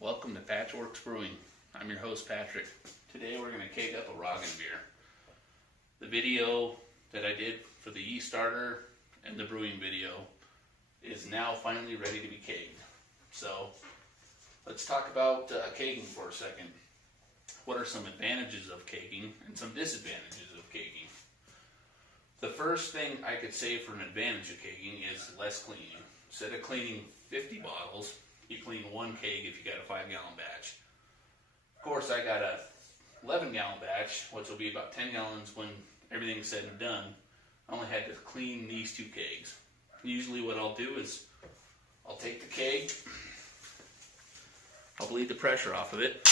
Welcome to Patchworks Brewing. I'm your host Patrick. Today we're going to keg up a Roggenbier. The video that I did for the yeast starter and the brewing video is now finally ready to be kegged. So let's talk about kegging for a second. What are some advantages of kegging and some disadvantages of kegging? The first thing I could say for an advantage of kegging is less cleaning. Instead of cleaning 50 bottles, you clean one keg if you got a 5-gallon batch. Of course, I got a 11-gallon batch, which will be about 10 gallons when everything's said and done. I only had to clean these 2 kegs. Usually what I'll do is I'll take the keg, I'll bleed the pressure off of it,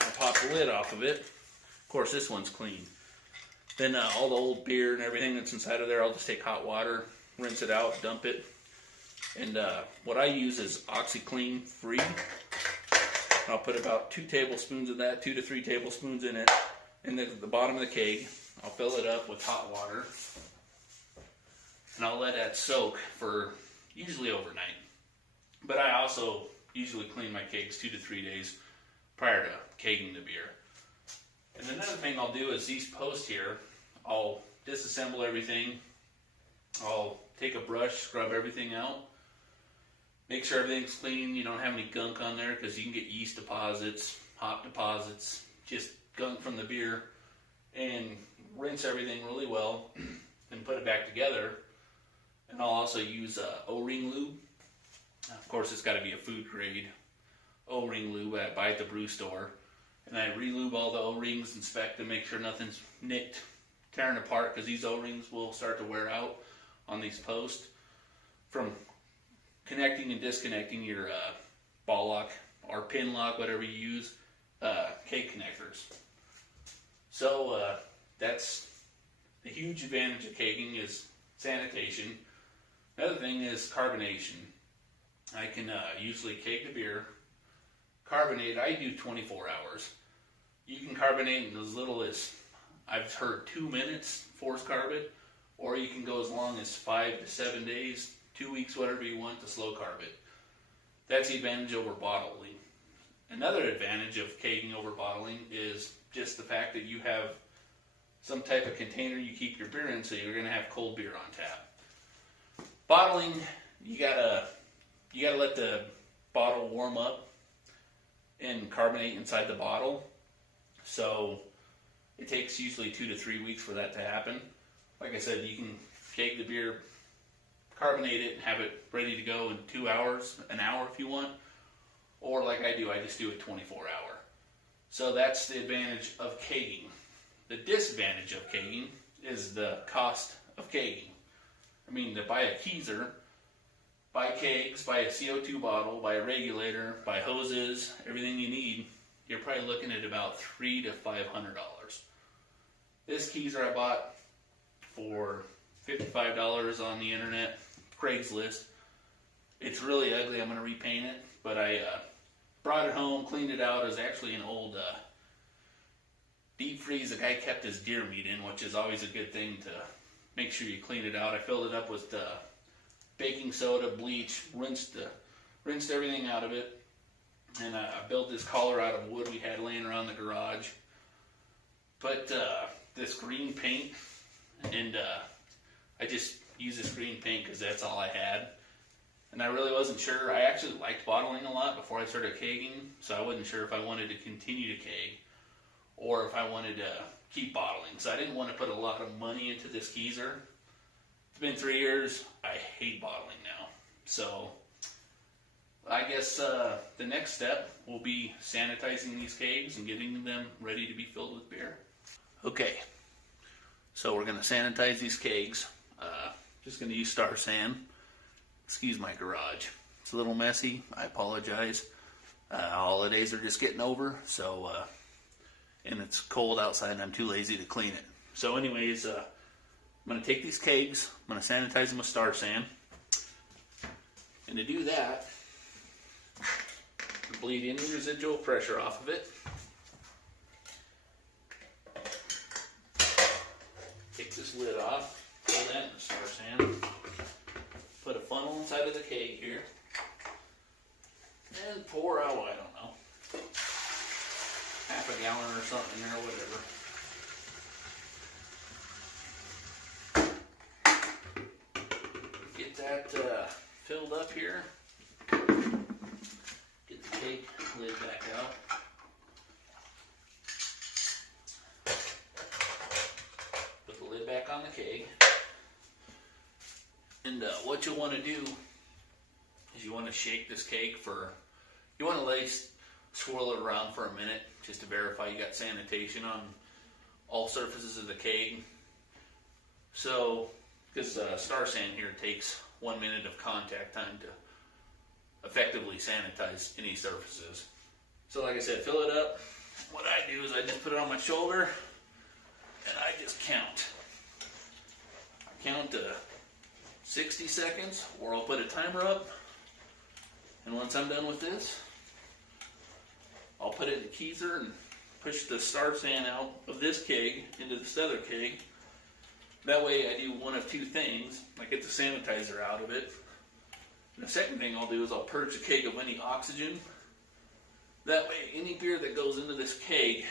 I'll pop the lid off of it. Of course, this one's clean. Then all the old beer and everything that's inside of there, I'll just take hot water, rinse it out, dump it. And what I use is OxyClean free. I'll put about 2 tablespoons of that, 2 to 3 tablespoons in it. And then at the bottom of the keg, I'll fill it up with hot water. And I'll let that soak for usually overnight. But I also usually clean my kegs 2 to 3 days prior to kegging the beer. And another thing I'll do is these posts here, I'll disassemble everything. I'll take a brush, scrub everything out. Make sure everything's clean, you don't have any gunk on there because you can get yeast deposits, hop deposits, just gunk from the beer. And rinse everything really well and put it back together. And I'll also use O-ring lube. Of course, it's got to be a food grade O-ring lube I buy at the brew store. And I re-lube all the O-rings, inspect them, make sure nothing's nicked, tearing apart, because these O-rings will start to wear out on these posts from connecting and disconnecting your ball lock or pin lock, whatever you use, keg connectors. So that's the huge advantage of kegging is sanitation. Another thing is carbonation. I can usually keg the beer, carbonate. I do 24 hours. You can carbonate in as little as, I've heard, 2 minutes, force carb it, or you can go as long as 5 to 7 days, 2 weeks, whatever you want to slow carb it. That's the advantage over bottling. Another advantage of kegging over bottling is just the fact that you have some type of container you keep your beer in, so you're going to have cold beer on tap. Bottling, you gotta let the bottle warm up and carbonate inside the bottle. So it takes usually 2 to 3 weeks for that to happen. Like I said, you can keg the beer, carbonate it, and have it ready to go in 2 hours, an hour if you want. Or like I do, I just do it 24 hour. So that's the advantage of kegging. The disadvantage of kegging is the cost of kegging. I mean, to buy a keezer, buy kegs, buy a CO2 bottle, buy a regulator, buy hoses, everything you need, you're probably looking at about $300 to $500. This keezer I bought for $55 on the internet, Craigslist. It's really ugly. I'm going to repaint it, but I brought it home, cleaned it out. It was actually an old deep freeze the guy kept his deer meat in, which is always a good thing to make sure you clean it out. I filled it up with baking soda, bleach, rinsed everything out of it, and I built this collar out of wood we had laying around the garage. Put this green paint, and I just used this green paint because that's all I had. And I really wasn't sure. I actually liked bottling a lot before I started kegging, so I wasn't sure if I wanted to continue to keg or if I wanted to keep bottling. So I didn't want to put a lot of money into this keezer. It's been 3 years. I hate bottling now. So I guess the next step will be sanitizing these kegs and getting them ready to be filled with beer. Okay, so we're going to sanitize these kegs. Just going to use Star San. Excuse my garage. It's a little messy. I apologize. Holidays are just getting over, so and it's cold outside and I'm too lazy to clean it. So anyways, I'm going to take these kegs, I'm going to sanitize them with Star San. And to do that, bleed any residual pressure off of it. Take this lid off, pull that in the Star San. Put a funnel inside of the keg here. gallon or something there, whatever. Get that filled up here. Get the keg lid back out. Put the lid back on the keg. And what you'll want to do is you want to shake this keg you want to at least swirl it around for a minute just to verify you got sanitation on all surfaces of the keg. So, because Star San here takes 1 minute of contact time to effectively sanitize any surfaces. So like I said, fill it up. What I do is I just put it on my shoulder and I just count. I count to 60 seconds, or I'll put a timer up, and once I'm done with this, I'll put it in the keezer and push the Star San out of this keg into this other keg. That way I do one of two things. I get the sanitizer out of it. And the second thing I'll do is I'll purge the keg of any oxygen. That way any beer that goes into this keg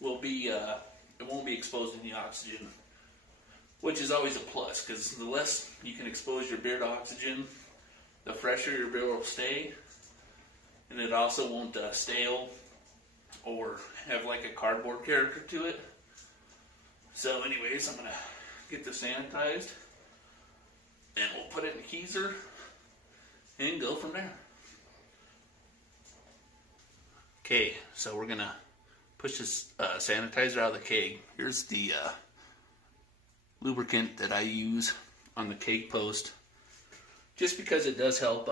will be, it won't be exposed to any oxygen. Which is always a plus, because the less you can expose your beer to oxygen, the fresher your beer will stay. And it also won't stale or have like a cardboard character to it. So anyways, I'm going to get this sanitized, and we'll put it in the keezer and go from there. Okay, so we're going to push this sanitizer out of the keg. Here's the lubricant that I use on the keg post, just because it does help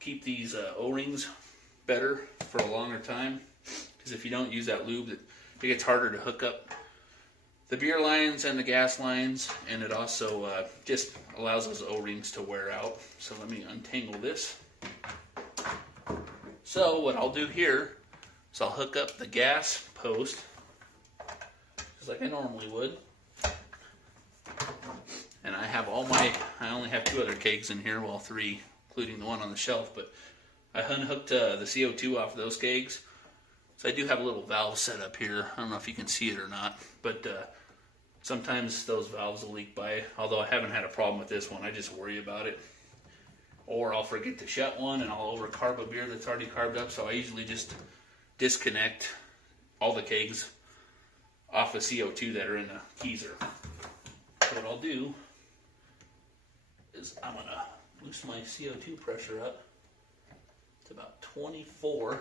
keep these O-rings better for a longer time. Because if you don't use that lube, it gets harder to hook up the beer lines and the gas lines, and it also just allows those O-rings to wear out. So let me untangle this. So what I'll do here is I'll hook up the gas post just like I normally would. And I have I only have 2 other kegs in here, well 3, including the one on the shelf, but I unhooked the CO2 off of those kegs. So I do have a little valve set up here. I don't know if you can see it or not, but sometimes those valves will leak by, although I haven't had a problem with this one. I just worry about it. Or I'll forget to shut one and I'll overcarb a beer that's already carved up, so I usually just disconnect all the kegs off the CO2 that are in the keezer. So what I'll do is I'm going to loosen my CO2 pressure up to about 24.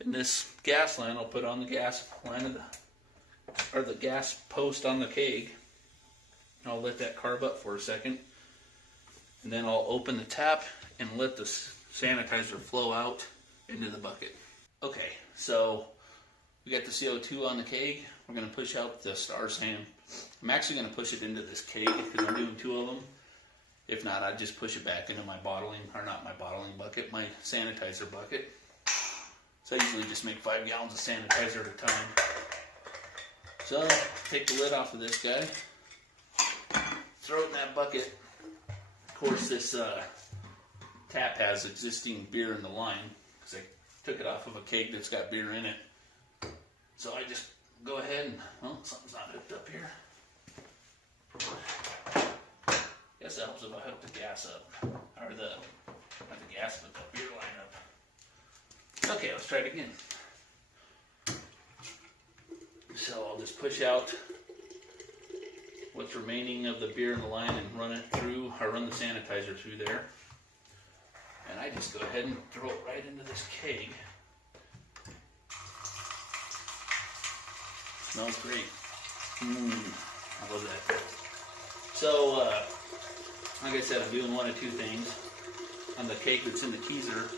And this gas line I'll put on the gas line of the gas post on the keg. I'll let that carb up for a second. And then I'll open the tap and let the sanitizer flow out into the bucket. Okay, so we got the CO2 on the keg. We're going to push out the Star San. I'm actually going to push it into this keg because I'm doing 2 of them. If not, I'd just push it back into my bottling, or not my bottling bucket, my sanitizer bucket. So I usually just make 5 gallons of sanitizer at a time. So, take the lid off of this guy. Throw it in that bucket. Of course, this tap has existing beer in the line, because I took it off of a keg that's got beer in it. So I just go ahead and, oh, something's not hooked up here. Guess it helps if I hook the gas up, or not the gas, but the beer line up. Okay, let's try it again. So I'll just push out what's remaining of the beer in the line and run it through, or run the sanitizer through there. And I just go ahead and throw it right into this keg. Smells great. I love that. So, like I said, I'm doing 1 of 2 things. On the keg that's in the keezer,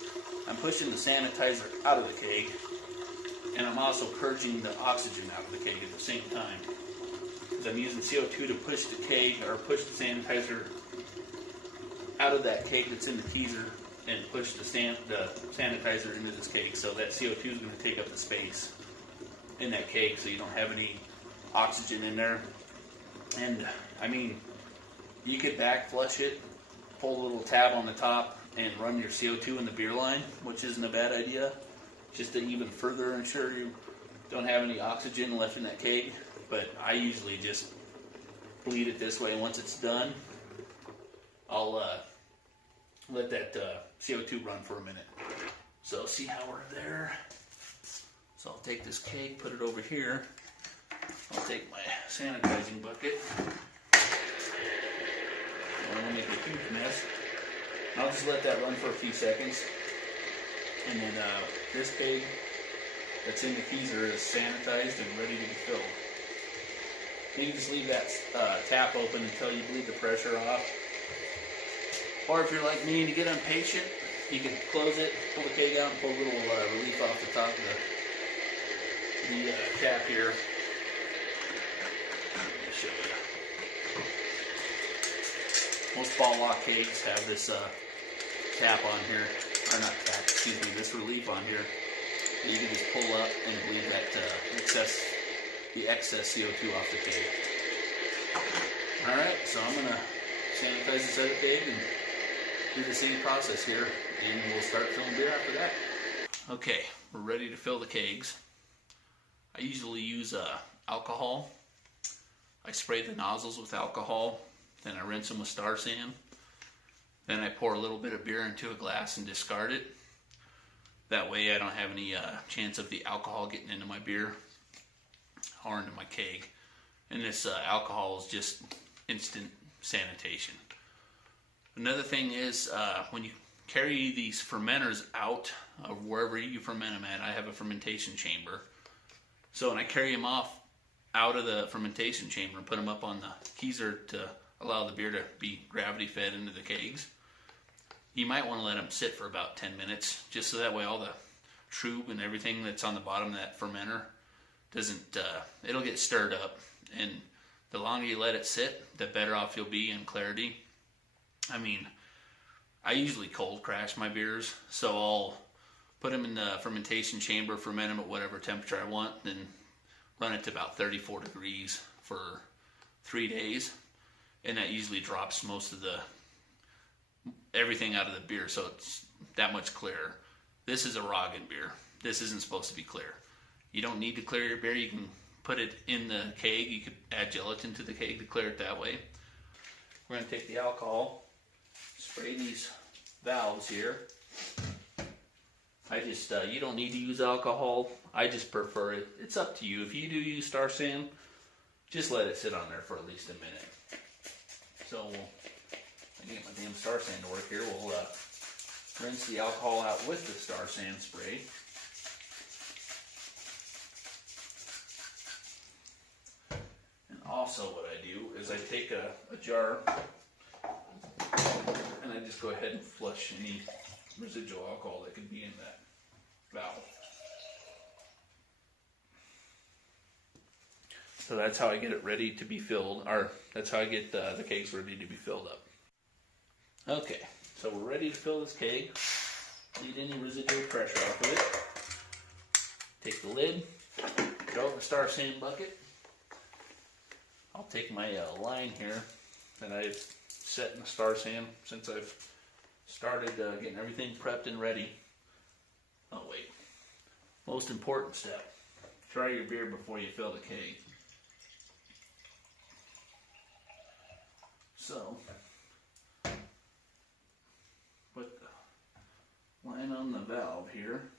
I'm pushing the sanitizer out of the keg, and I'm also purging the oxygen out of the keg at the same time. Because I'm using CO2 to push the keg, or push the sanitizer out of that keg that's in the keezer, and push the sanitizer into this keg. So that CO2 is going to take up the space in that keg, so you don't have any oxygen in there. And I mean, you could back flush it, pull a little tab on the top, and run your CO2 in the beer line, which isn't a bad idea. just to even further ensure you don't have any oxygen left in that keg. But I usually just bleed it this way. Once it's done, I'll let that CO2 run for a minute. So see how we're there? So I'll take this keg, put it over here. I'll take my sanitizing bucket. I don't want to make a huge mess. I'll just let that run for a few seconds. And then this keg that's in the keezer is sanitized and ready to be filled. You can just leave that tap open until you bleed the pressure off. Or if you're like me and you get impatient, you can close it, pull the keg out, and pull a little relief off the top of the cap here. Let me show you. Most ball lock kegs have this tap on here, or not tap, excuse me, this relief on here that you can just pull up and bleed that the excess CO2 off the keg. Alright, so I'm going to sanitize this other keg and do the same process here, and we'll start filling beer after that. Okay, we're ready to fill the kegs. I usually use alcohol. I spray the nozzles with alcohol, then I rinse them with Star San. Then I pour a little bit of beer into a glass and discard it. That way I don't have any chance of the alcohol getting into my beer or into my keg. And this alcohol is just instant sanitation. Another thing is when you carry these fermenters out of wherever you ferment them at, I have a fermentation chamber. So when I carry them off out of the fermentation chamber and put them up on the keezer to allow the beer to be gravity fed into the kegs, you might want to let them sit for about 10 minutes, just so that way all the trub and everything that's on the bottom of that fermenter doesn't, it'll get stirred up. And the longer you let it sit, the better off you'll be in clarity. I mean, I usually cold crash my beers, so I'll put them in the fermentation chamber, ferment them at whatever temperature I want, then run it to about 34 degrees for 3 days. And that usually drops most of everything out of the beer, so it's that much clearer. This is a Roggenbier. This isn't supposed to be clear. You don't need to clear your beer. You can put it in the keg. You could add gelatin to the keg to clear it that way. We're going to take the alcohol, spray these valves here. I just, you don't need to use alcohol. I just prefer it. It's up to you. If you do use Star San, just let it sit on there for at least a minute. So I get my damn Star San to work here. We'll rinse the alcohol out with the Star San spray. And also what I do is I take a jar and I just go ahead and flush any residual alcohol that could be in that valve. So that's how I get it ready to be filled, or that's how I get the kegs ready to be filled up. Okay, so we're ready to fill this keg. Leave any residual pressure off of it. Take the lid, throw it in the Star San bucket. I'll take my line here that I've set in the Star San since I've started getting everything prepped and ready. Oh wait, most important step, try your beer before you fill the keg. So, put the line on the valve here.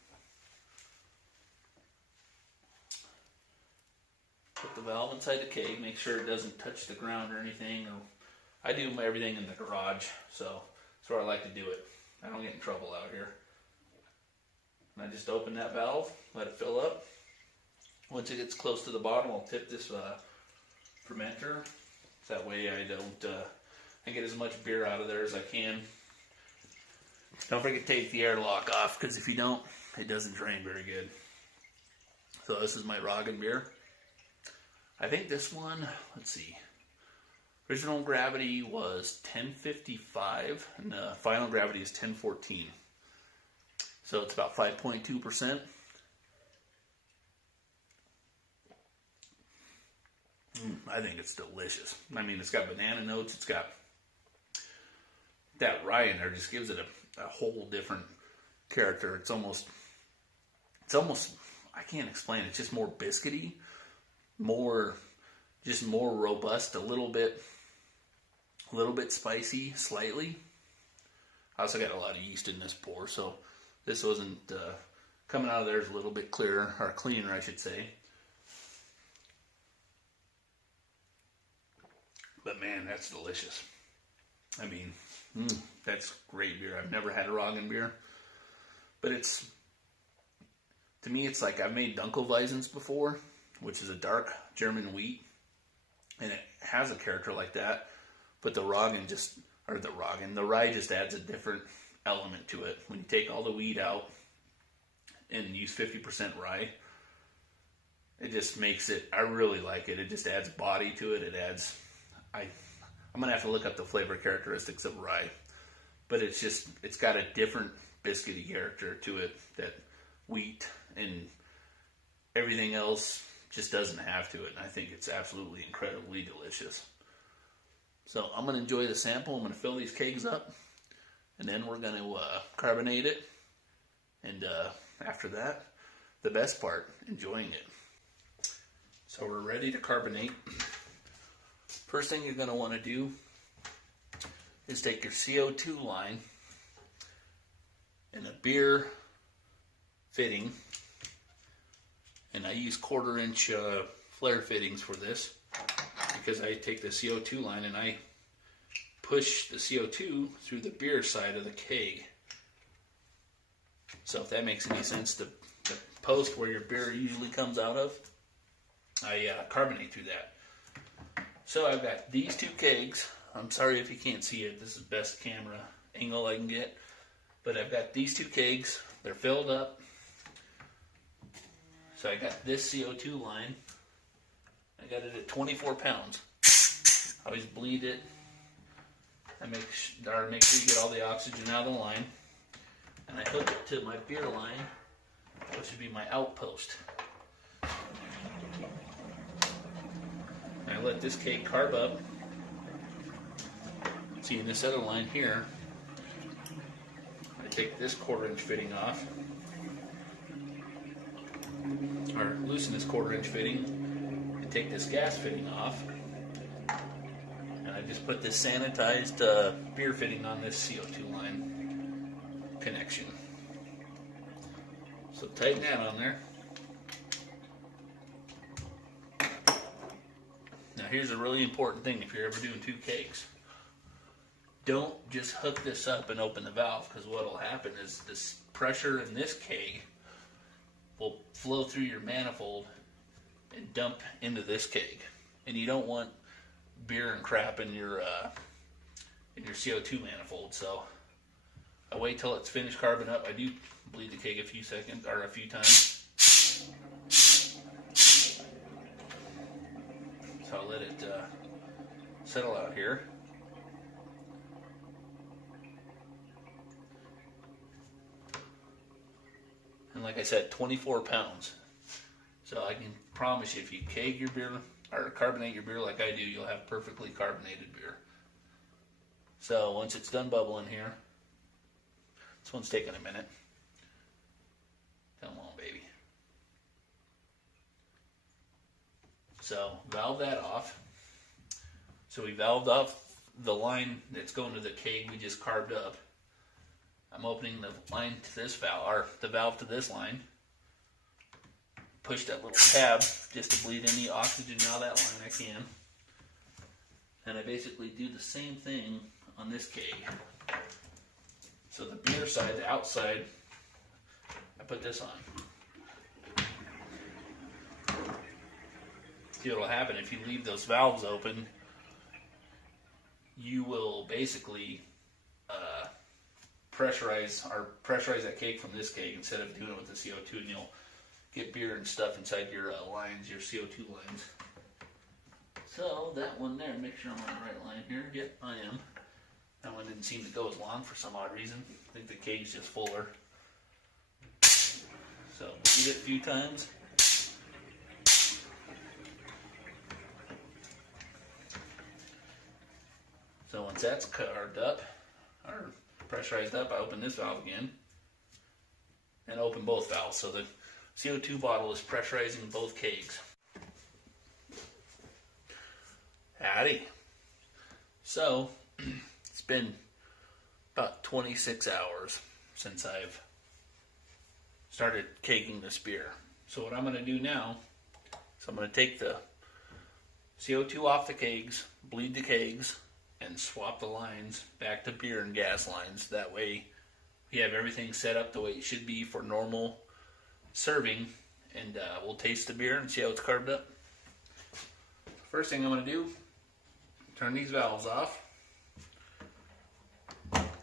Put the valve inside the keg, make sure it doesn't touch the ground or anything. I do everything in the garage, so that's where I like to do it. I don't get in trouble out here. And I just open that valve, let it fill up. Once it gets close to the bottom, I'll tip this fermenter. That way I don't, I get as much beer out of there as I can. Don't forget to take the airlock off, because if you don't, it doesn't drain very good. So this is my Roggenbier. I think this one, let's see, original gravity was 1055, and the final gravity is 1014. So it's about 5.2%. I think it's delicious. I mean, it's got banana notes. It's got that rye in there. Just gives it a whole different character. It's almost it's almost, I can't explain it. It's just more biscuity, more robust, a little bit spicy, slightly. I also got a lot of yeast in this pour, so this wasn't coming out of there is a little bit clearer, or cleaner, I should say. But man, that's delicious. I mean, that's great beer. I've never had a Roggenbier, but to me, it's like I've made Dunkelweisens before, which is a dark German wheat, and it has a character like that, but the rye just adds a different element to it. When you take all the wheat out and use 50% rye, it just makes it, I really like it. It just adds body to it. I'm going to have to look up the flavor characteristics of rye, but it's got a different biscuity character to it that wheat and everything else just doesn't have to it. And I think it's absolutely incredibly delicious. So I'm going to enjoy the sample. I'm going to fill these kegs up, and then we're going to carbonate it. And after that, the best part, enjoying it. So we're ready to carbonate. First thing you're going to want to do is take your CO2 line and a beer fitting, and I use 1/4-inch flare fittings for this, because I take the CO2 line and I push the CO2 through the beer side of the keg. So if that makes any sense, the post where your beer usually comes out of, I carbonate through that. So I've got these 2 kegs. I'm sorry if you can't see it. This is the best camera angle I can get. But I've got these 2 kegs. They're filled up. So I got this CO2 line. I got it at 24 pounds. I always bleed it. I make sure you get all the oxygen out of the line. And I hook it to my beer line, which would be my outpost. And I let this keg carb up. See, in this other line here, I take this 1/4-inch fitting off, or loosen this 1/4-inch fitting, and take this gas fitting off, and I just put this sanitized beer fitting on this CO2 line connection. So tighten that on there. Now here's a really important thing if you're ever doing 2 kegs. Don't just hook this up and open the valve, because what will happen is this pressure in this keg will flow through your manifold and dump into this keg. And you don't want beer and crap in your CO2 manifold. So I wait till it's finished carbon up. I do bleed the keg a few seconds, or a few times. So I'll let it settle out here. And like I said, 24 pounds. So I can promise you, if you keg your beer or carbonate your beer like I do, you'll have perfectly carbonated beer. So once it's done bubbling here, this one's taking a minute. Come on, baby. So valve that off. So we valved off the line that's going to the keg we just carved up. I'm opening the line to this valve, or the valve to this line. Push that little tab just to bleed any oxygen out of that line I can. And I basically do the same thing on this keg. So the beer side, the outside, I put this on. See what'll happen if you leave those valves open, you will basically pressurize that keg from this keg instead of doing it with the CO2, and you'll get beer and stuff inside your lines, your CO2 lines. So that one there, make sure I'm on the right line here. Yep, I am. That one didn't seem to go as long for some odd reason. I think the keg's just fuller. So bleed it a few times. So once that's carved up, or pressurized up, I open this valve again and open both valves so that CO2 bottle is pressurizing both kegs. Howdy. So, it's been about 26 hours since I've started kegging this beer. So what I'm going to do now is I'm going to take the CO2 off the kegs, bleed the kegs, and swap the lines back to beer and gas lines. That way we have everything set up the way it should be for normal serving, and we'll taste the beer and see how it's carved up. First thing I'm going to do, turn these valves off,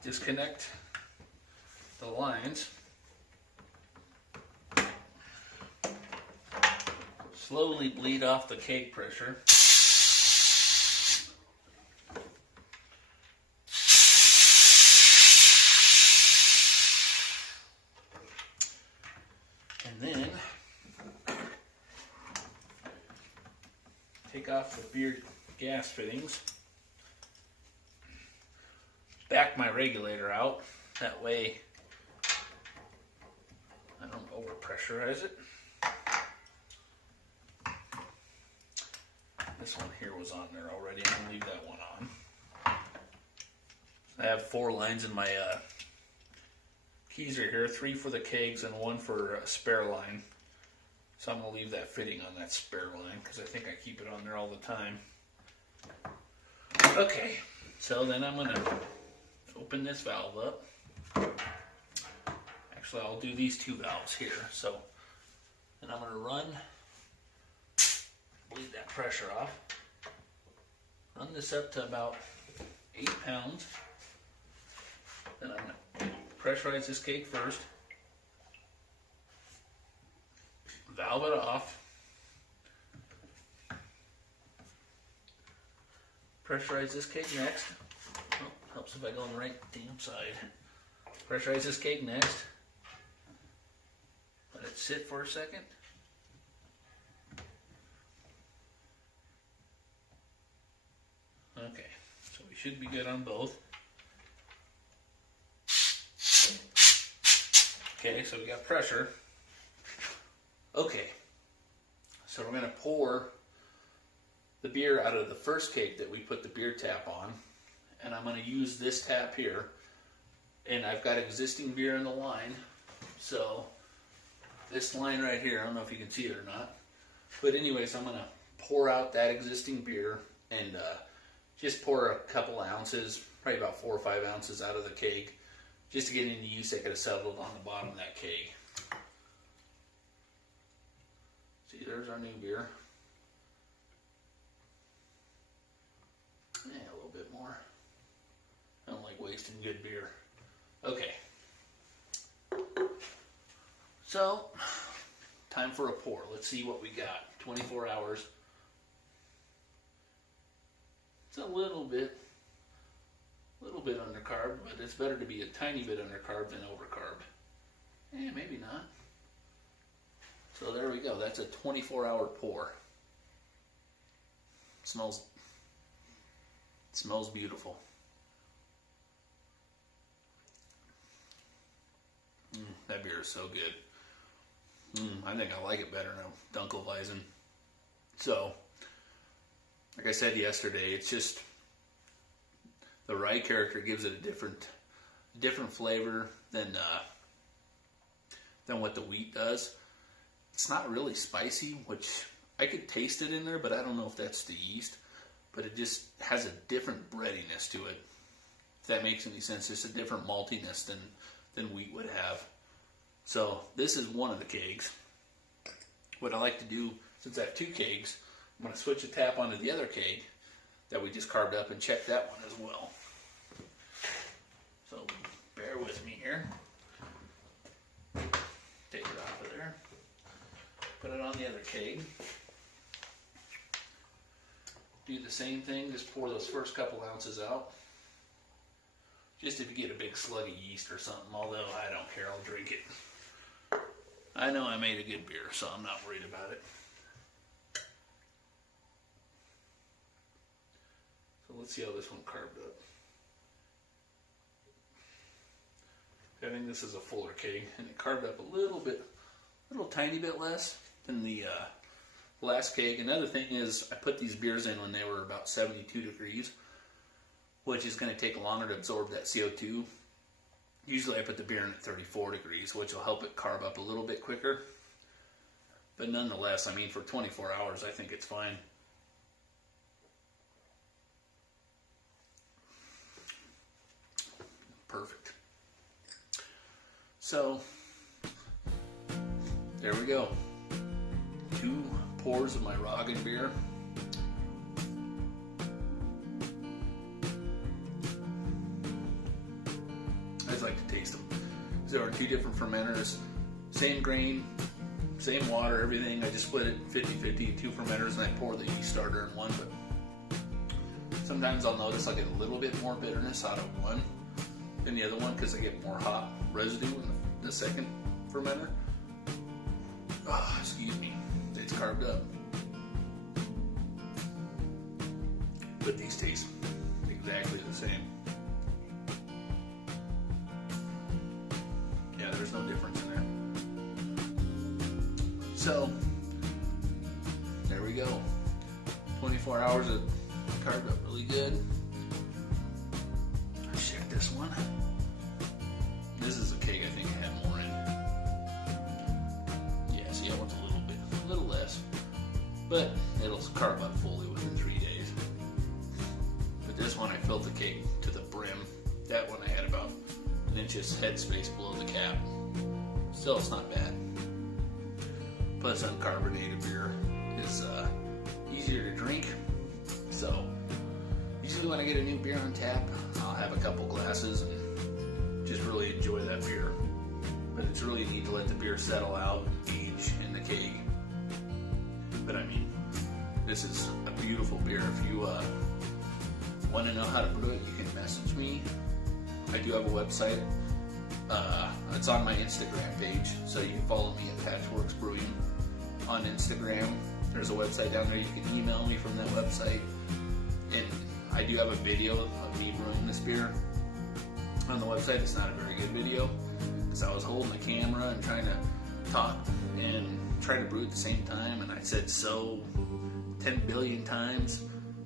disconnect the lines, slowly bleed off the keg pressure. And then take off the beer gas fittings. Back my regulator out. That way I don't overpressurize it. This one here was on there already. I'm going to leave that one on. I have 4 lines in my keys are here. 3 for the kegs and 1 for a spare line. So I'm going to leave that fitting on that spare line because I think I keep it on there all the time. Okay, so then I'm going to open this valve up. Actually, I'll do these 2 valves here. So then I'm going to bleed that pressure off. Run this up to about 8 pounds. Then I'm going to pressurize this keg first. Valve it off. Pressurize this keg next. Oh, helps if I go on the right damn side. Pressurize this keg next. Let it sit for a second. Okay, so we should be good on both. Okay, so we got pressure. Okay, so we're going to pour the beer out of the first keg that we put the beer tap on, and I'm going to use this tap here, and I've got existing beer in the line, so this line right here, I don't know if you can see it or not, but anyways, I'm going to pour out that existing beer and just pour a couple ounces, probably about 4 or 5 ounces out of the keg, just to get any yeast that could have settled on the bottom of that keg. See, there's our new beer. Yeah, a little bit more. I don't like wasting good beer. Okay. So, time for a pour. Let's see what we got. 24 hours. It's a little bit undercarb, but it's better to be a tiny bit undercarb than overcarb. Eh, maybe not. So there we go. That's a 24-hour pour. It smells beautiful. That beer is so good. I think I like it better now, Dunkelweizen. So, like I said yesterday, it's just the rye character gives it a different flavor than what the wheat does. It's not really spicy, which I could taste it in there, but I don't know if that's the yeast. But it just has a different breadiness to it. If that makes any sense, it's a different maltiness than wheat would have. So this is one of the kegs. What I like to do, since I have 2 kegs, I'm going to switch the tap onto the other keg that we just carved up and check that one as well. So bear with me here. Take it off of there. Put it on the other keg. Do the same thing, just pour those first couple ounces out. Just if you get a big slug of yeast or something, although I don't care, I'll drink it. I know I made a good beer, so I'm not worried about it. So let's see how this one carved up. I think this is a fuller keg, and it carved up a little bit little tiny bit less than the last keg. Another thing is I put these beers in when they were about 72 degrees, which is going to take longer to absorb that CO2. Usually I put the beer in at 34 degrees, which will help it carb up a little bit quicker. But nonetheless, I mean, for 24 hours, I think it's fine. Perfect. So, there we go. 2 pours of my Roggenbier. I just like to taste them. There are 2 different fermenters, same grain, same water, everything. I just split it 50-50, 2 fermenters, and I pour the yeast starter in one. But sometimes I'll notice I get a little bit more bitterness out of one than the other one because I get more hop residue in the second fermenter. Oh, excuse me, it's carved up. But these taste exactly the same. Yeah, there's no difference in there. So, there we go. 24 hours of carved up really good. Let's check this one. This is a keg I think I had more in. Yeah, see, that one's a little less. But it'll carb up fully within 3 days. But this one I filled the keg to the brim. That one I had about an inch's headspace below the cap. Still, it's not bad. Plus, uncarbonated beer is easier to drink. So, usually when I get a new beer on tap, I'll have a couple glasses and just really enjoy that beer. But it's really neat to let the beer settle out, age in the keg. But I mean, this is a beautiful beer. If you want to know how to brew it, you can message me. I do have a website. It's on my Instagram page, so you can follow me at Patchworks Brewing on Instagram. There's a website down there. You can email me from that website. And I do have a video of me brewing this beer on the website. It's not a very good video because I was holding the camera and trying to talk and try to brew at the same time, and I said so 10 billion times.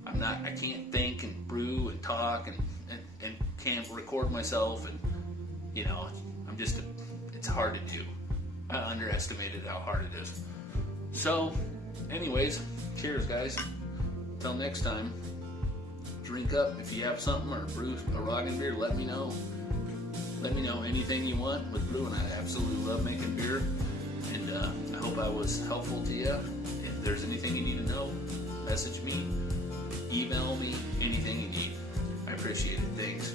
I can't think and brew and talk and can't record myself, and you know, it's hard to do. I underestimated how hard it is. So, anyways, cheers guys. Till next time, drink up. If you have something or brew a Roggenbier, let me know. Let me know anything you want with brewing. I absolutely love making beer, and I hope I was helpful to you. If there's anything you need to know, message me, email me, anything you need. I appreciate it. Thanks.